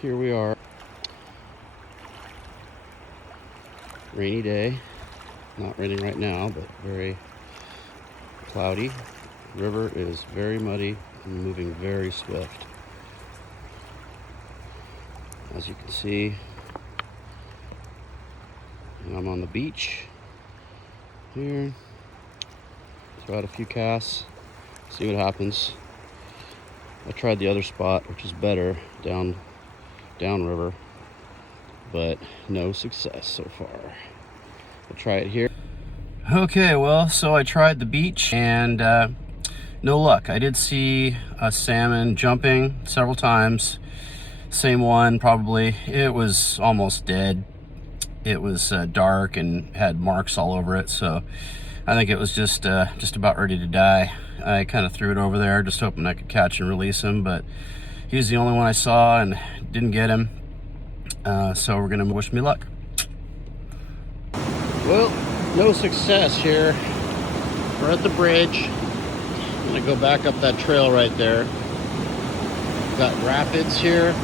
here we are. Rainy day. Not raining right now, but very cloudy. River is very muddy and moving very swift. As you can see, I'm on the beach here. Throw out a few casts, see what happens. I tried the other spot, which is better, downriver, but no success so far. I'll try it here. Okay, well, so I tried the beach and no luck. I did see a salmon jumping several times. Same one, probably. It was almost dead. It was dark and had marks all over it, so I think it was just about ready to die. I kind of threw it over there, just hoping I could catch and release him, but he was the only one I saw and didn't get him. So we're gonna wish me luck. Well, no success here. We're at the bridge. I'm gonna go back up that trail right there. We've got rapids here.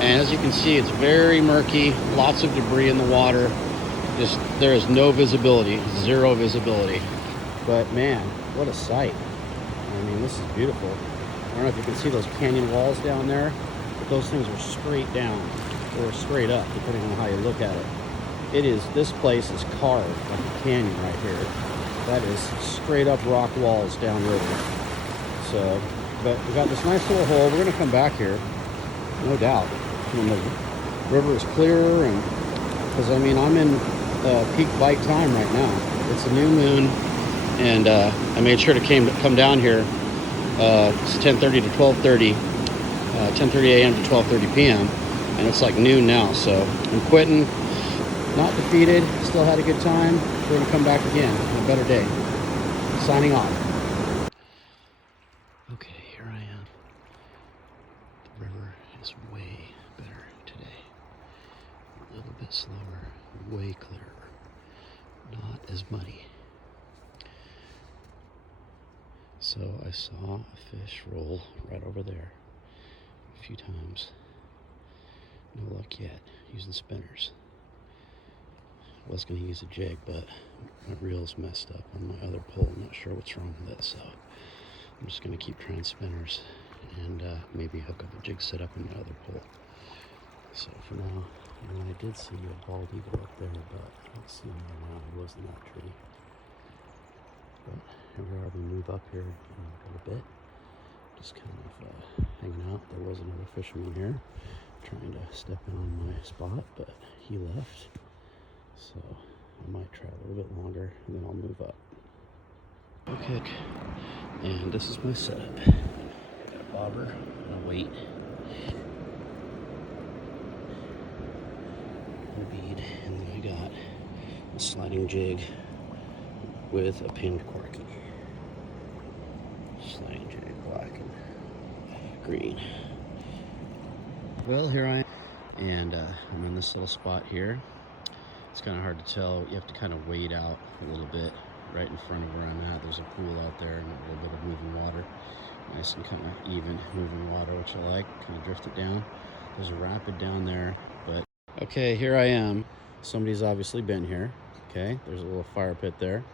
And as you can see, it's very murky, lots of debris in the water. There is no visibility, zero visibility. But man, what a sight. I mean, this is beautiful. I don't know if you can see those canyon walls down there, but those things are straight down or straight up, depending on how you look at it. This place is carved like a canyon right here. That is straight up rock walls downriver. So, but we got this nice little hole. We're gonna come back here, no doubt, when the river is clearer, and because I mean I'm in peak bite time right now. It's a new moon, and I made sure to come down here. It's 10:30 to 12:30, 10:30 a.m. to 12:30 p.m. and it's like noon now. So I'm quitting. Not defeated. Still had a good time. We're gonna come back again on a better day. Signing off. Okay, here I am. The river is way better today. A little bit slower, way clearer, not as muddy. So I saw a fish roll right over there a few times. No luck yet, using spinners. I was going to use a jig, but my reel's messed up on my other pole. I'm not sure what's wrong with it, so I'm just going to keep trying spinners and maybe hook up a jig set up on my other pole. So for now, I did see a bald eagle up there, but I don't see him right now. He was in that tree. But here we are. We move up here in a little bit, just kind of hanging out. There was another fisherman here trying to step in on my spot, but he left. So I might try a little bit longer and then I'll move up. Okay, and this is my setup. Got a bobber and a weight. And a bead, and then I got a sliding jig with a pinned corky. Sliding jig, black and green. Well, here I am, and I'm in this little spot here. It's kind of hard to tell. You have to kind of wade out a little bit. Right in front of where I'm at, there's a pool out there and a little bit of moving water. Nice and kind of even moving water, which I like. Kind of drift it down. There's a rapid down there, but okay, here I am. Somebody's obviously been here. Okay, there's a little fire pit there,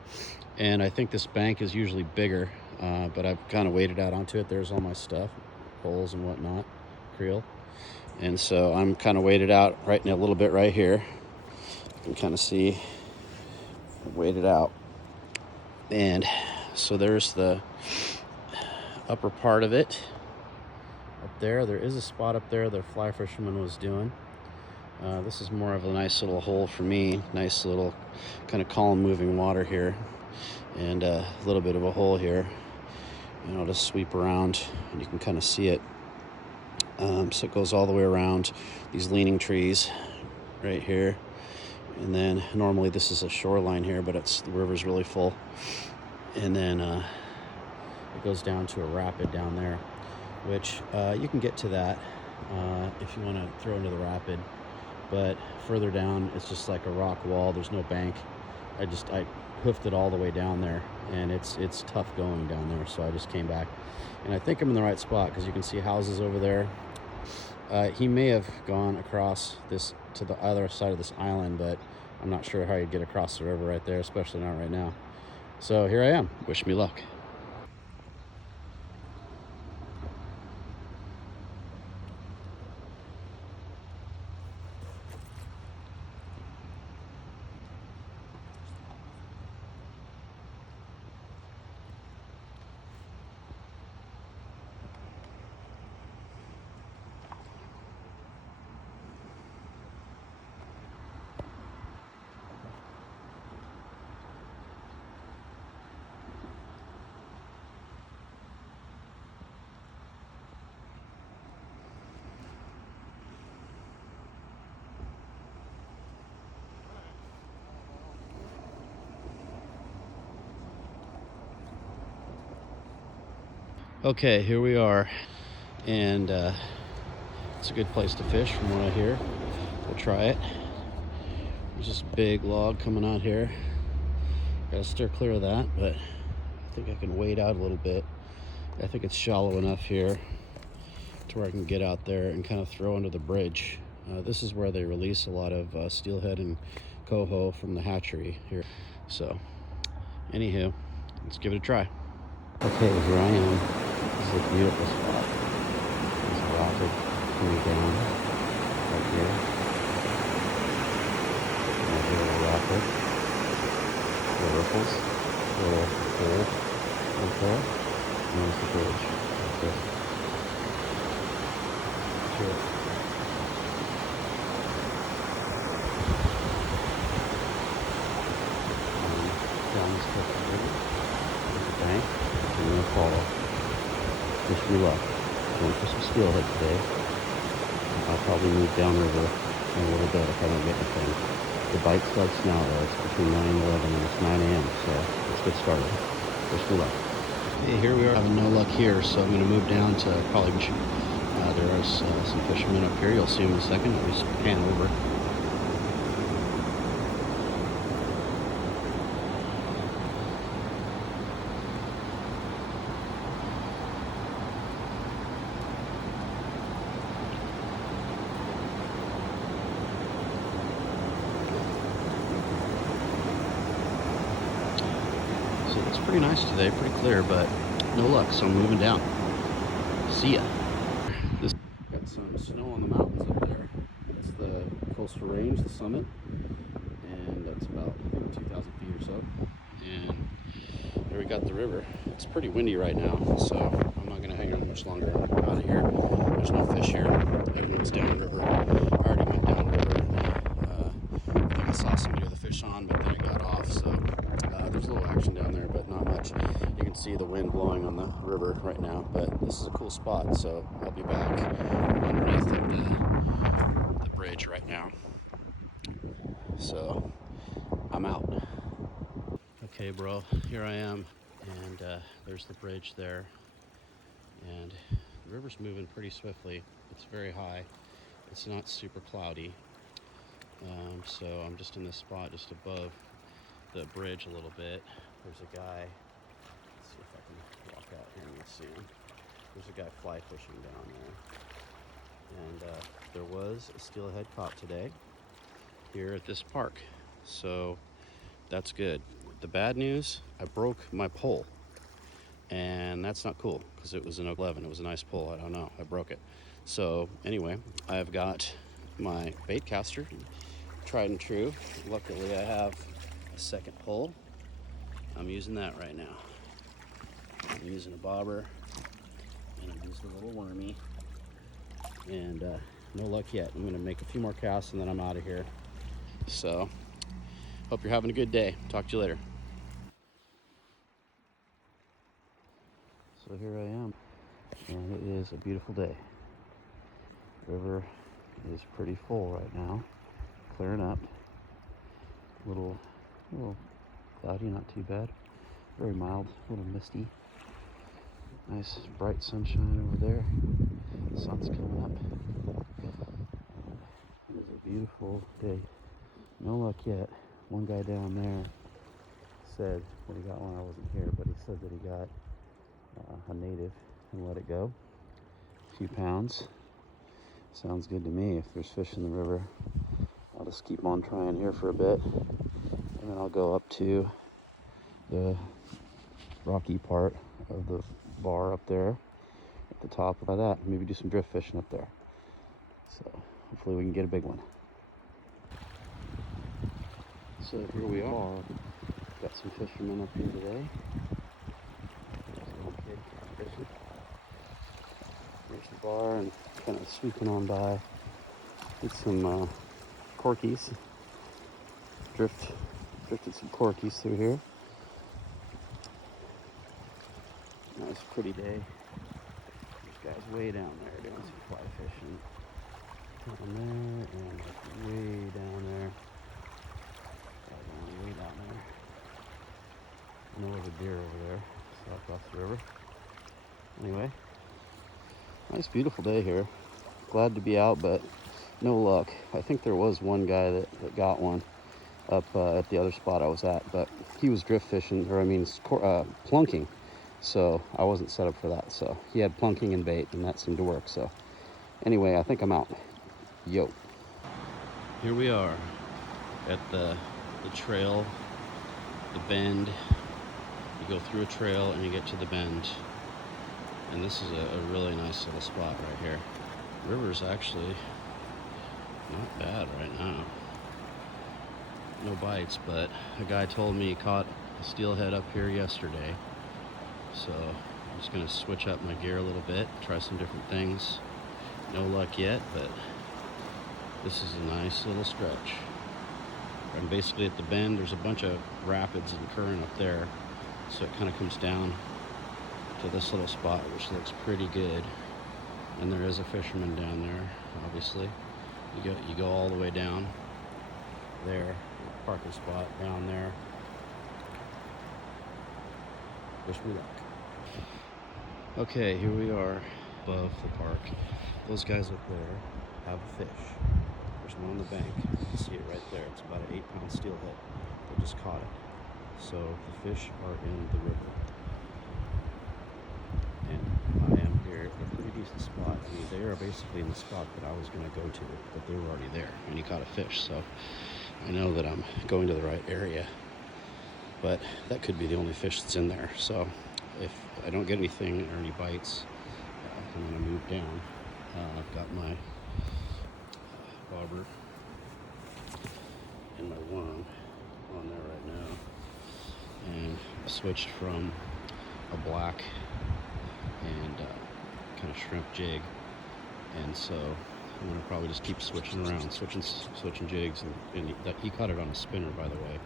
and I think this bank is usually bigger, but I've kind of waded out onto it. There's all my stuff, poles and whatnot, creel, and so I'm kind of waded out right in a little bit right here. You can kind of see waded out, and so there's the upper part of it up there. There is a spot up there the fly fisherman was doing. This is more of a nice little hole for me. Nice little kind of calm moving water here, and a little bit of a hole here. And I'll just sweep around and you can kind of see it. So it goes all the way around these leaning trees right here. And then normally this is a shoreline here, but the river's really full. And then it goes down to a rapid down there, which you can get to that if you want to throw into the rapid. But further down, it's just like a rock wall. There's no bank. I hoofed it all the way down there, and it's tough going down there. So I just came back, and I think I'm in the right spot because you can see houses over there. He may have gone across this to the other side of this island, but I'm not sure how you'd get across the river right there, especially not right now. So here I am. Wish me luck. Okay, here we are, and it's a good place to fish from what I hear. We'll try it. There's this big log coming out here. Gotta steer clear of that, but I think I can wade out a little bit. I think it's shallow enough here to where I can get out there and kind of throw under the bridge. This is where they release a lot of steelhead and coho from the hatchery here. So, anywho, let's give it a try. Okay, here I am. This is a beautiful spot. There's a rocket coming down right here. Right here, a rocket. The ripples, a little hole right there. And there's the bridge right there. Sure. Down this river, there's a bank. I'm gonna follow. Wish me luck. Going for some steelhead today. I'll probably move downriver in a little bit if I don't get anything. The bite starts now though. It's between 9 and 11 and it's 9 a.m. So let's get started. Wish me luck. Okay, here we are having no luck here, so I'm gonna move down to probably there is some fishermen up here. You'll see them in a second. Let me just pan over. So it's pretty nice today, pretty clear, but no luck, so I'm moving down. See ya. Got some snow on the mountains up there. That's the coastal range, the summit, and that's about, I think, 2,000 feet or so. And here we got the river. It's pretty windy right now, so I'm not gonna hang on much longer. I'm out of here. There's no fish here. Everyone's downriver. I already went downriver. I think I saw somebody with a fish on, but then it got off. So there's a little action down there, but not much. You can see the wind blowing on the river right now, but this is a cool spot. So I'll be back underneath of the bridge right now. So I'm out. Okay, bro, here I am, and there's the bridge there, and the river's moving pretty swiftly. It's very high. It's not super cloudy, so I'm just in this spot just above the bridge a little bit. There's a guy. Let's see if I can walk out here and you'll see him. There's a guy fly fishing down there, and there was a steelhead caught today here at this park, so that's good. The bad news, I broke my pole, and that's not cool because it was an 11. It was a nice pole. I don't know, I broke it. So anyway, I've got my bait caster, tried and true. Luckily I have a second pole. I'm using that right now. I'm using a bobber, and I'm using a little wormy, and no luck yet. I'm gonna make a few more casts and then I'm out of here. So hope you're having a good day. Talk to you later. So here I am, and it is a beautiful day. The river is pretty full right now, clearing up. A little cloudy, not too bad. Very mild, a little misty. Nice bright sunshine over there. The sun's coming up. It is a beautiful day. No luck yet. One guy down there said that he got one. I wasn't here, but he said that he got a native and let it go. A few pounds. Sounds good to me. If there's fish in the river, I'll just keep on trying here for a bit, and then I'll go up to the rocky part of the bar up there at the top like that. Maybe do some drift fishing up there. So hopefully we can get a big one. So here we are. Got some fishermen up here today. There's a little kid fishing. There's the bar and kind of sweeping on by. Get some corkies. Drifted some corkies through here. Nice pretty day. There's guys way down there doing some fly fishing. Down there and way down there. Way down there. No other deer over there. So across the river. Anyway, nice beautiful day here. Glad to be out, but no luck. I think there was one guy that got one up at the other spot I was at, but he was drift fishing, or I mean plunking. So I wasn't set up for that. So he had plunking and bait, and that seemed to work. So anyway, I think I'm out. Yo. Here we are at the trail, the bend. You go through a trail and you get to the bend. And this is a really nice little spot right here. The river's actually not bad right now. No bites, but a guy told me he caught a steelhead up here yesterday. So I'm just gonna switch up my gear a little bit, try some different things. No luck yet, but this is a nice little stretch. I'm basically at the bend. There's a bunch of rapids and current up there. So it kind of comes down to this little spot, which looks pretty good. And there is a fisherman down there, obviously. You go all the way down there, parking spot down there. Wish me luck. Okay, here we are above the park. Those guys up there have a fish. There's one on the bank. You can see it right there. It's about an 8-pound steelhead. They just caught it. So the fish are in the river. And I am here at a pretty decent spot. I mean, they are basically in the spot that I was going to go to, but they were already there. And he caught a fish. So I know that I'm going to the right area. But that could be the only fish that's in there. So if I don't get anything or any bites, I'm going to move down. I've got my bobber and my worm on there right now, and I switched from a black and kind of shrimp jig, and so I'm gonna probably just keep switching around, switching jigs, and he caught it on a spinner, by the way.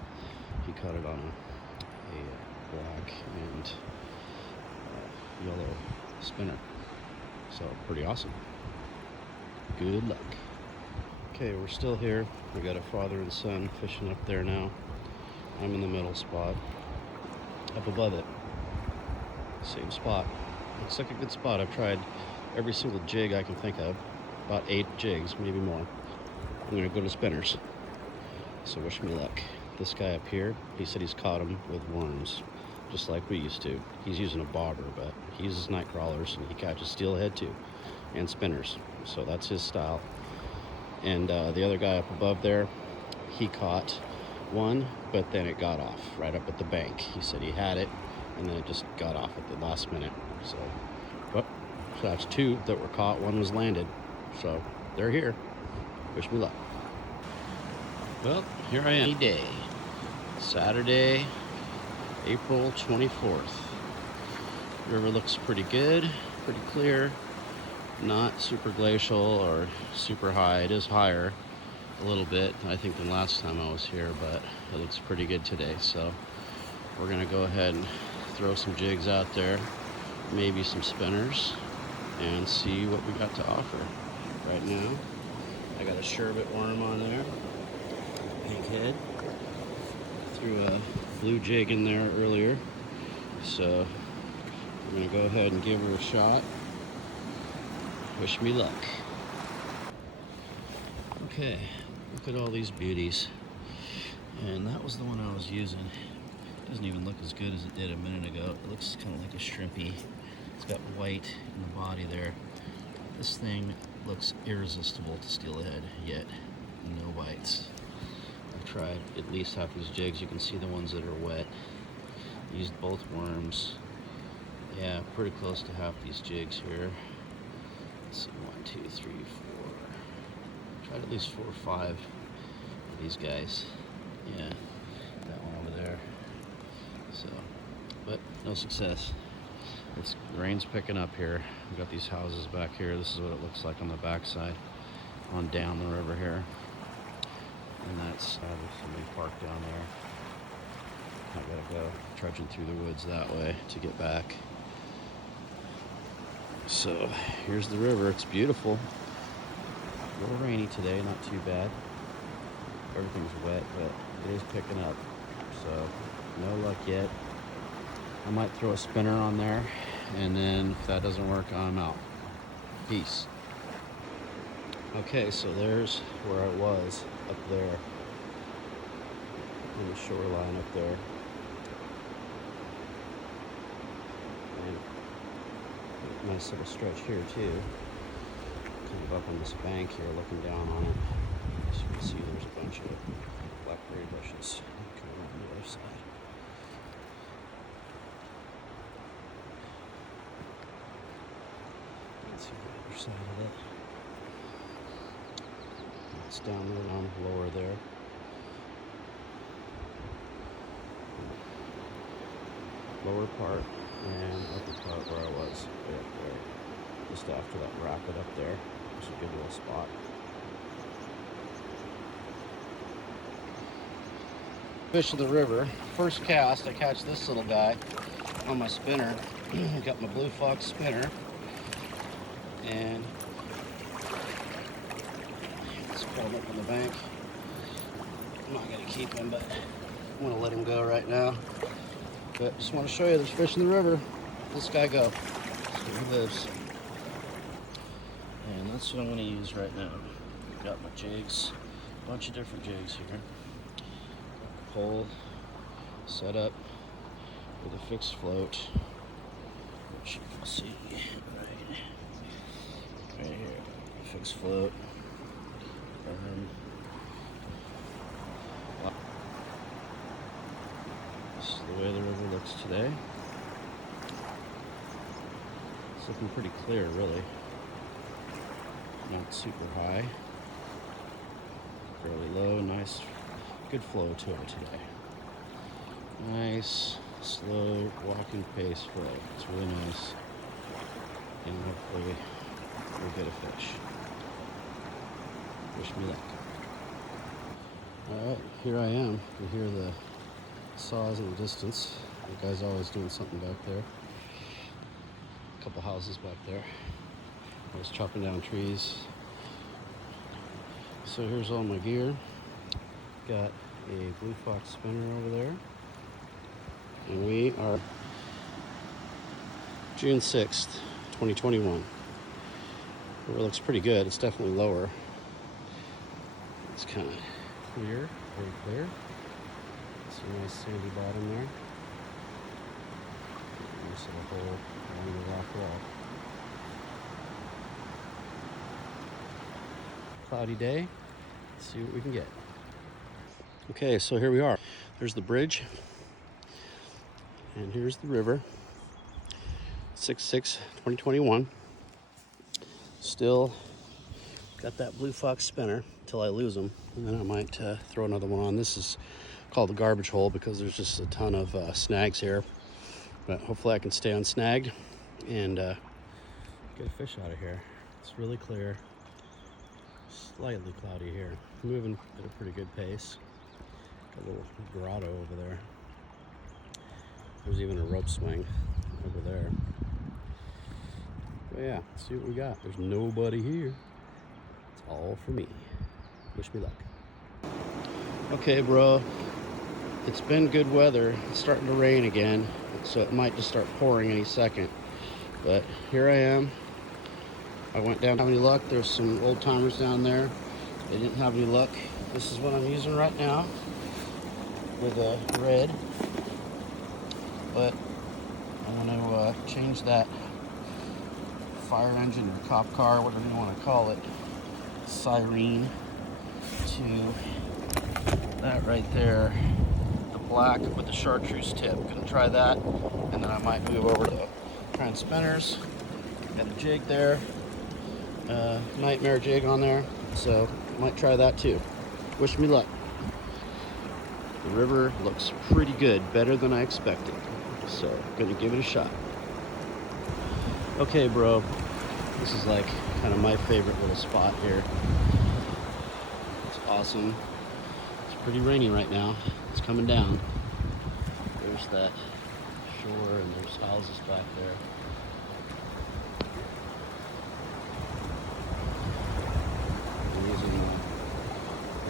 He caught it on a black and yellow spinner, so pretty awesome. Good luck. Okay, we're still here. We got a father and son fishing up there now. I'm in the middle spot. Up above it, same spot. Looks like a good spot. I've tried every single jig I can think of. About 8 jigs, maybe more. I'm gonna go to spinners. So wish me luck. This guy up here, he said he's caught them with worms, just like we used to. He's using a bobber, but he uses night crawlers, and he catches steelhead too, and spinners. So that's his style. And the other guy up above there, he caught one, but then it got off right up at the bank. He said he had it, and then it just got off at the last minute. So that's 2 that were caught. 1 was landed. So they're here. Wish me luck. Well, here I am. Day, Saturday, April 24th. River looks pretty good, pretty clear. Not super glacial or super high. It is higher a little bit, I think, than last time I was here, but it looks pretty good today. So we're gonna go ahead and throw some jigs out there, maybe some spinners, and see what we got to offer. Right now, I got a sherbet worm on there, pink head. Threw a blue jig in there earlier, so we're gonna go ahead and give her a shot. Wish me luck. Okay, look at all these beauties. And that was the one I was using. It doesn't even look as good as it did a minute ago. It looks kind of like a shrimpy. It's got white in the body there. This thing looks irresistible to steelhead, yet no bites. I've tried at least half these jigs. You can see the ones that are wet. Used both worms. Yeah, pretty close to half these jigs here. Let's see, 1, 2, 3, 4. Tried at least 4 or 5 of these guys. Yeah, that one over there. So, but no success. The rain's picking up here. We've got these houses back here. This is what it looks like on the backside, on down the river here. And that's somebody parked down there. I gotta go trudging through the woods that way to get back. So here's the river. It's beautiful. A little rainy today, not too bad. Everything's wet, but it is picking up. So no luck yet. I might throw a spinner on there, and then if that doesn't work, I'm out. Peace. Okay, so there's where I was up there in the shoreline up there. And nice little stretch here too. Kind of up on this bank here, looking down on it. As you can see, there's a bunch of blackberry bushes coming on the other side. Let's see the other side of it. It's down there, down lower there. Lower part and upper part where I was, right up there. Just after that rapid up there. It's a good little spot. Fish of the river. First cast, I catch this little guy on my spinner. Got my blue fox spinner. And it's pulled up on the bank. I'm not gonna keep him, but I'm gonna let him go right now. But just want to show you there's fish in the river. This guy go. That's where he lives. And that's what I'm gonna use right now. Got my jigs, a bunch of different jigs here. Pole set up with a fixed float, which you can see right here. Fixed float. This is the way the river looks today. It's looking pretty clear, really. Not super high. Fairly low, nice, good flow to it today. Nice, slow, walking pace flow. It's really nice. And hopefully we'll get a fish. Wish me luck. Alright, here I am. You hear the saws in the distance. The guy's always doing something back there. A couple houses back there. I was chopping down trees. So here's all my gear. Got a blue fox spinner over there. And we are June 6th, 2021. The river looks pretty good. It's definitely lower. It's kind of clear, very clear. See a nice sandy bottom there. Nice little hole along the rock wall. Cloudy day. Let's see what we can get. Okay, so here we are. There's the bridge. And here's the river. 6/6/2021. Still got that blue fox spinner until I lose them. And then I might throw another one on. This is called the garbage hole because there's just a ton of snags here. But hopefully I can stay unsnagged and get a fish out of here. It's really clear. Slightly cloudy here. Moving at a pretty good pace. Got a little grotto over there. There's even a rope swing over there. But yeah, let's see what we got. There's nobody here. It's all for me. Wish me luck. Okay, bro. It's been good weather. It's starting to rain again, so it might just start pouring any second. But here I am. I went down, have any luck. There's some old timers down there. They didn't have any luck. This is what I'm using right now with a red. But I want to change that fire engine or cop car, whatever you want to call it, siren, to that right there, the black with the chartreuse tip. Gonna try that, and then I might move over to trans-spinners. Got the jig there, nightmare jig on there, so might try that too. Wish me luck. The river looks pretty good, better than I expected, so gonna give it a shot. Okay, bro, this is like kind of my favorite little spot here. It's awesome. It's pretty rainy right now. It's coming down. There's that shore and there's houses back there. I'm using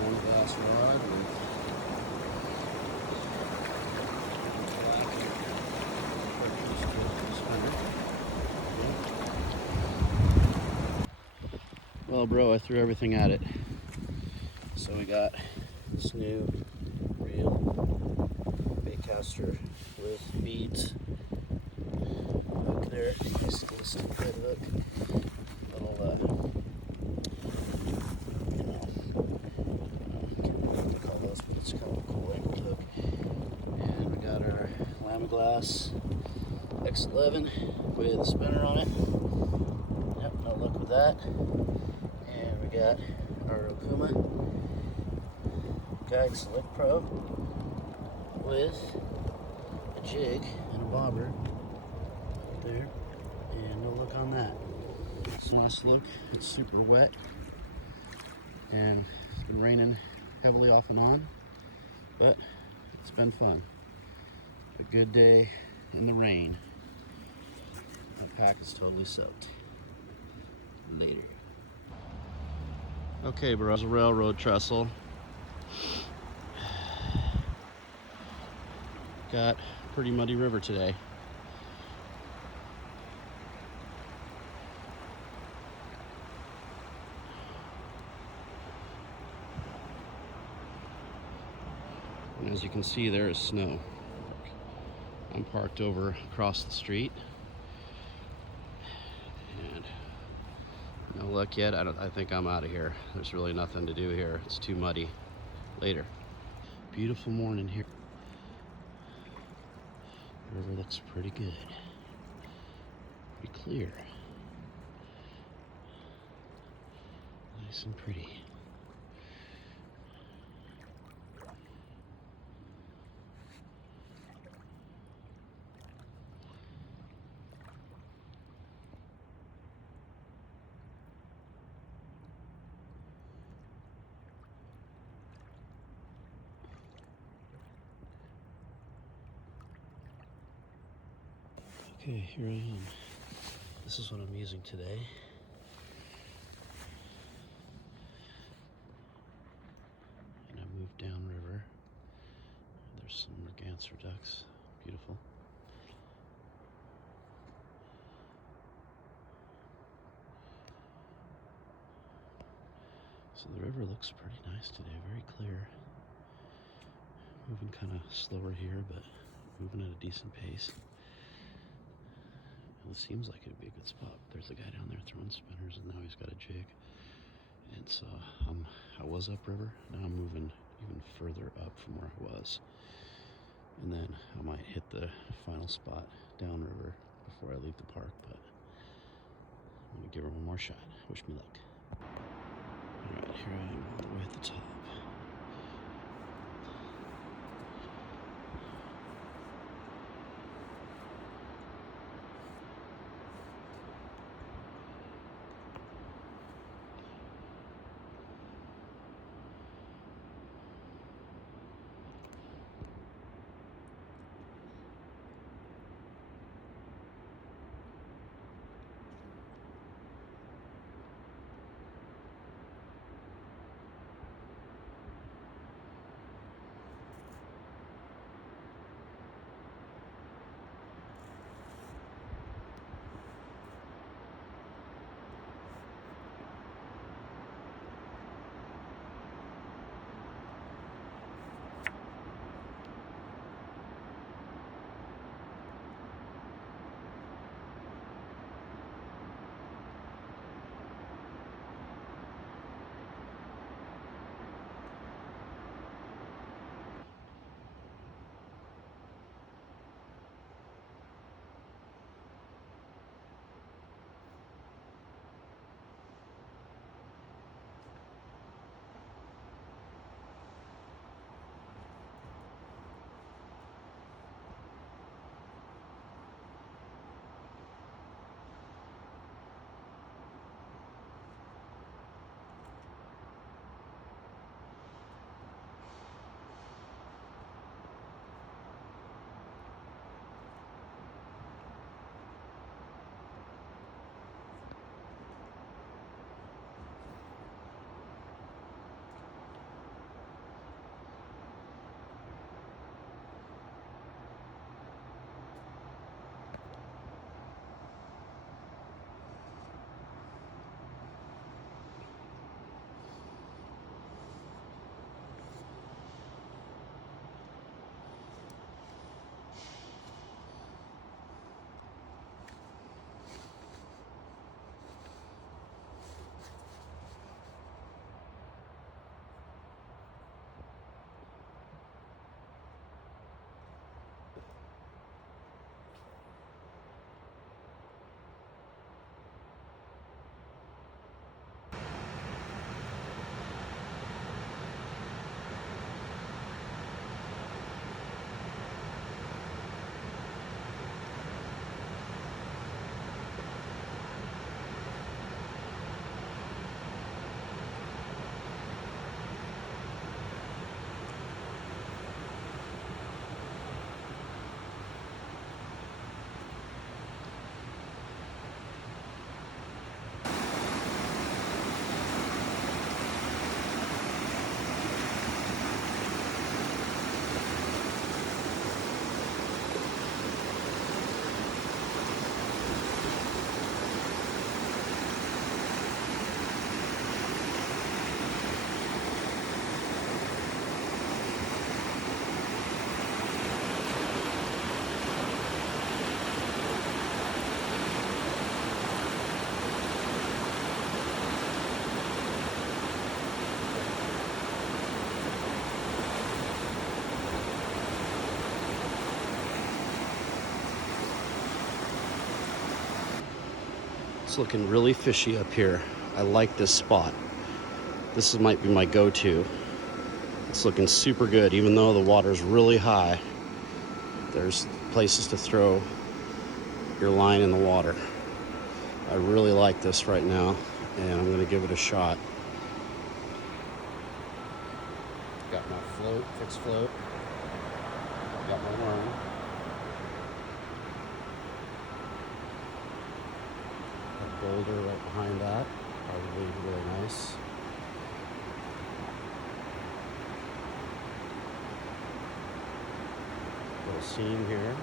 one glass rod with well, bro, I threw everything at it. So we got this new reel, baitcaster with beads. Hook there, nice glistening head hook. Little, you know, I can't remember what they call those, but it's kind of a cool angled hook. And we got our Lamiglass X11 with a spinner on it. Yep, no luck with that. And we got our Okuma Guide Select Pro with a jig and a bobber right there, and no look on that. So last look, it's super wet, and it's been raining heavily off and on, but it's been fun. A good day in the rain. My pack is totally soaked. Later. Okay, bro, it's a railroad trestle. Got a pretty muddy river today. And as you can see, there is snow. I'm parked over across the street. And no luck yet. I think I'm out of here. There's really nothing to do here. It's too muddy. Later. Beautiful morning here. The river looks pretty good. Pretty clear. Nice and pretty. Okay, here I am. This is what I'm using today. And I moved downriver. There's some merganser ducks. Beautiful. So the river looks pretty nice today, very clear. Moving kind of slower here, but moving at a decent pace. It seems like it'd be a good spot. There's a guy down there throwing spinners, and now he's got a jig. And so I was upriver. Now I'm moving even further up from where I was. And then I might hit the final spot downriver before I leave the park. But I'm gonna give her one more shot. Wish me luck. All right, here I am all the way at the top. It's looking really fishy up here. I like this spot. This might be my go-to. It's looking super good, even though the water's really high. There's places to throw your line in the water. I really like this right now, and I'm gonna give it a shot. Got my float, fixed float. Got my worm. A boulder right behind that, probably really nice. Little seam here.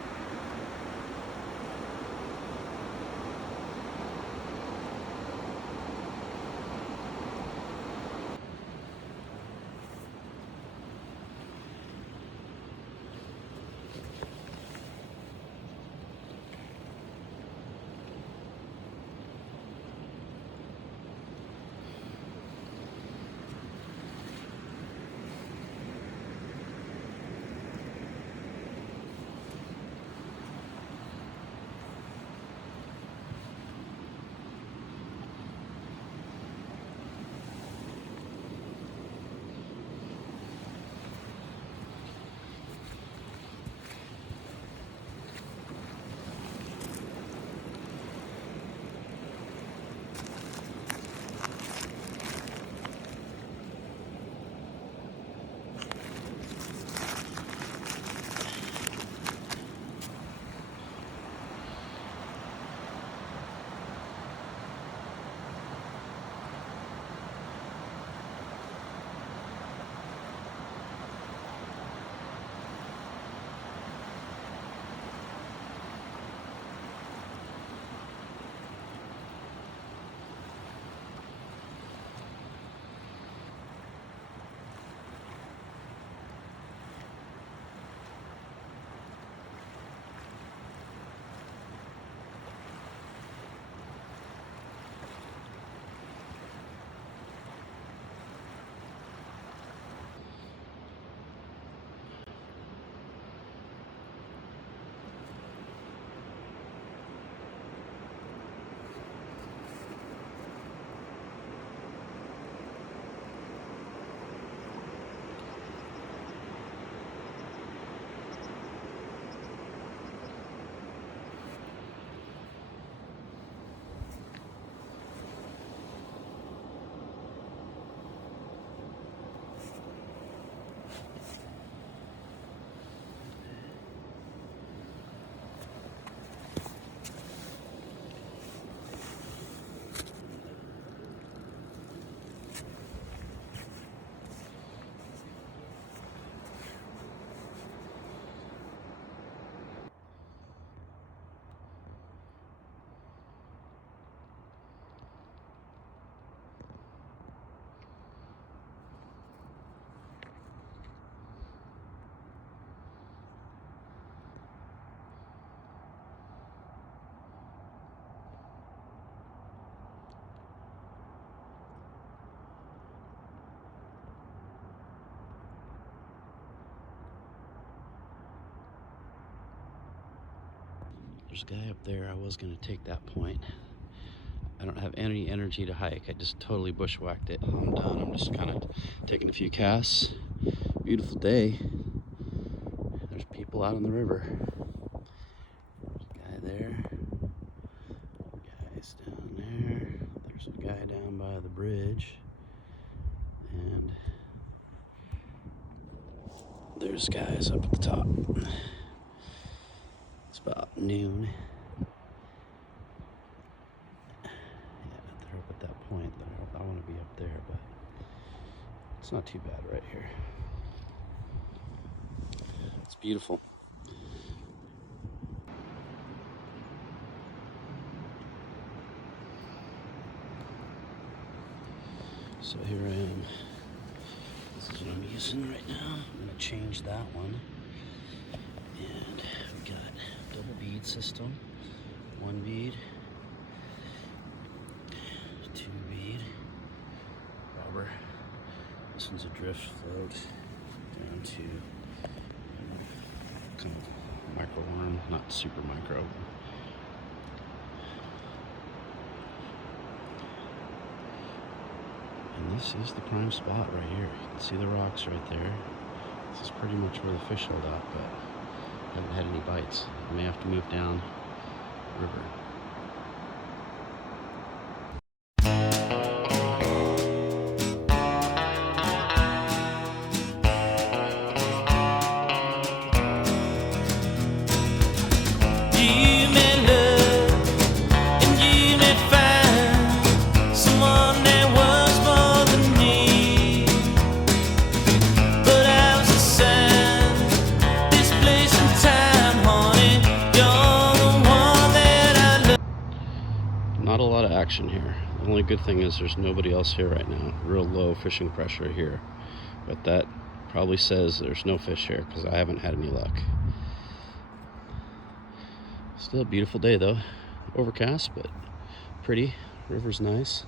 There's a guy up there. I was gonna take that point. I don't have any energy to hike. I just totally bushwhacked it. I'm done. I'm just kind of taking a few casts. Beautiful day. There's people out on the river. There's a guy there. Guys down there. There's a guy down by the bridge. And there's guys up at the top. It's about noon. They're up at that point. I want to be up there, but it's not too bad right here. It's beautiful. So here I am. This is what I'm using right now. I'm going to change that one. And we got double bead system. 1 bead. 2 bead. Rubber. This one's a drift float. Down to kind of micro worm. Not super micro. This is the prime spot right here. You can see the rocks right there. This is pretty much where the fish hold out, but haven't had any bites. I may have to move down river. Not a lot of action here. The only good thing is there's nobody else here right now. Real low fishing pressure here. But that probably says there's no fish here because I haven't had any luck. Still a beautiful day though. Overcast, but pretty. River's nice.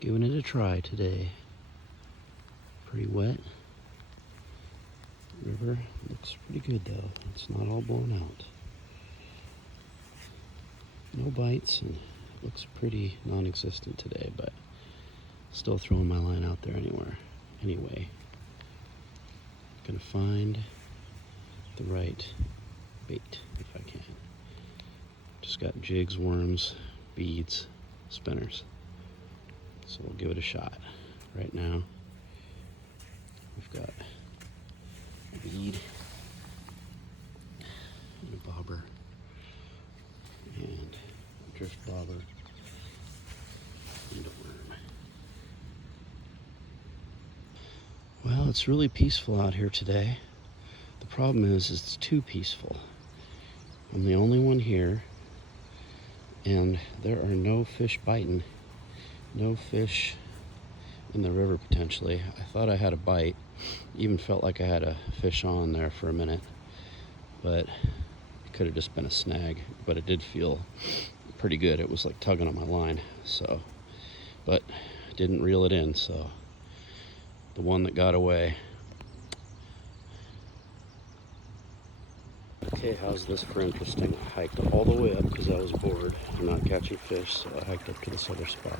Giving it a try today. Pretty wet. River looks pretty good though. It's not all blown out. No bites and it looks pretty non-existent today, but still throwing my line out there anyway. Gonna find the right bait if I can. Just got jigs, worms, beads, spinners. So we'll give it a shot. Right now, we've got a bead and a bobber and a drift bobber and a worm. Well, it's really peaceful out here today. The problem is it's too peaceful. I'm the only one here, and there are no fish biting. No fish in the river potentially. I thought I had a bite. Even felt like I had a fish on there for a minute, but it could have just been a snag. But it did feel pretty good. It was like tugging on my line. So, but I didn't reel it in. So the one that got away. Okay, how's this for interesting? I hiked all the way up because I was bored and not catching fish, so I hiked up to this other spot.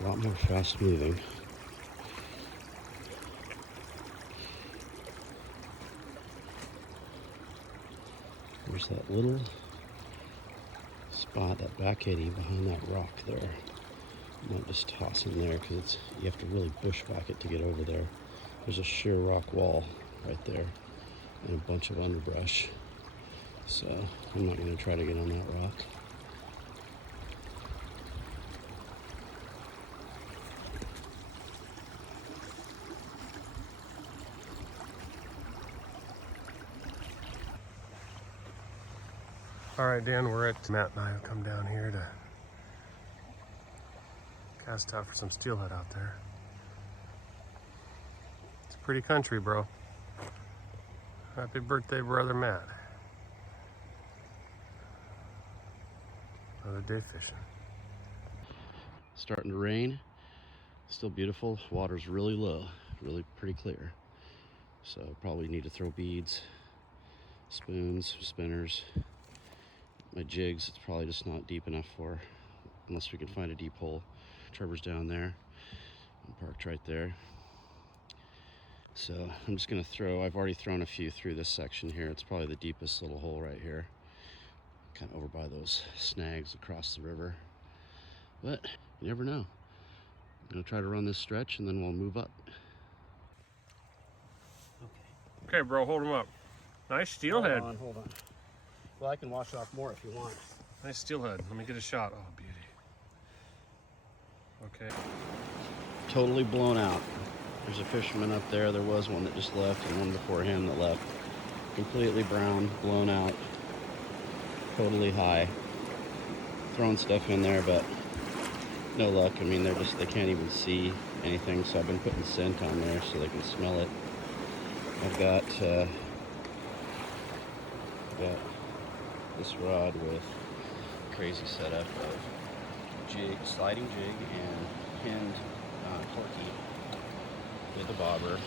A lot more fast moving. There's that little spot, that back eddy behind that rock there. I might just toss in there because you have to really bushwhack it to get over there. There's a sheer rock wall right there and a bunch of underbrush. So I'm not going to try to get on that rock. All right, Dan, we're at Matt and I have come down here to cast out for some steelhead out there. It's pretty country, bro. Happy birthday, brother Matt. Another day fishing. Starting to rain. Still beautiful. Water's really low, really pretty clear. So probably need to throw beads, spoons, spinners, my jigs, it's probably just not deep enough for, unless we can find a deep hole. Trevor's down there. I'm parked right there. So I'm just gonna throw, I've already thrown a few through this section here. It's probably the deepest little hole right here. Kind of over by those snags across the river. But you never know. I'm gonna try to run this stretch and then we'll move up. Okay, bro, hold him up. Nice steelhead. Hold on. Well, I can wash off more if you want. Nice steelhead. Let me get a shot. Oh, beauty. Okay. Totally blown out. There's a fisherman up there. There was one that just left and one before him that left. Completely brown, blown out, totally high. Throwing stuff in there, but no luck. I mean, they can't even see anything, so I've been putting scent on there so they can smell it. I've got this rod with crazy setup of jig, sliding jig, and pinned corky with a bobber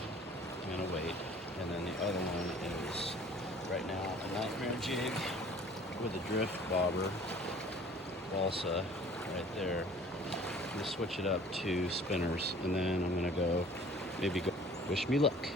and a weight. And then the other one is right now a 9-gram jig with a drift bobber, balsa right there. I'm gonna switch it up to spinners, and then I'm gonna go, maybe go, wish me luck.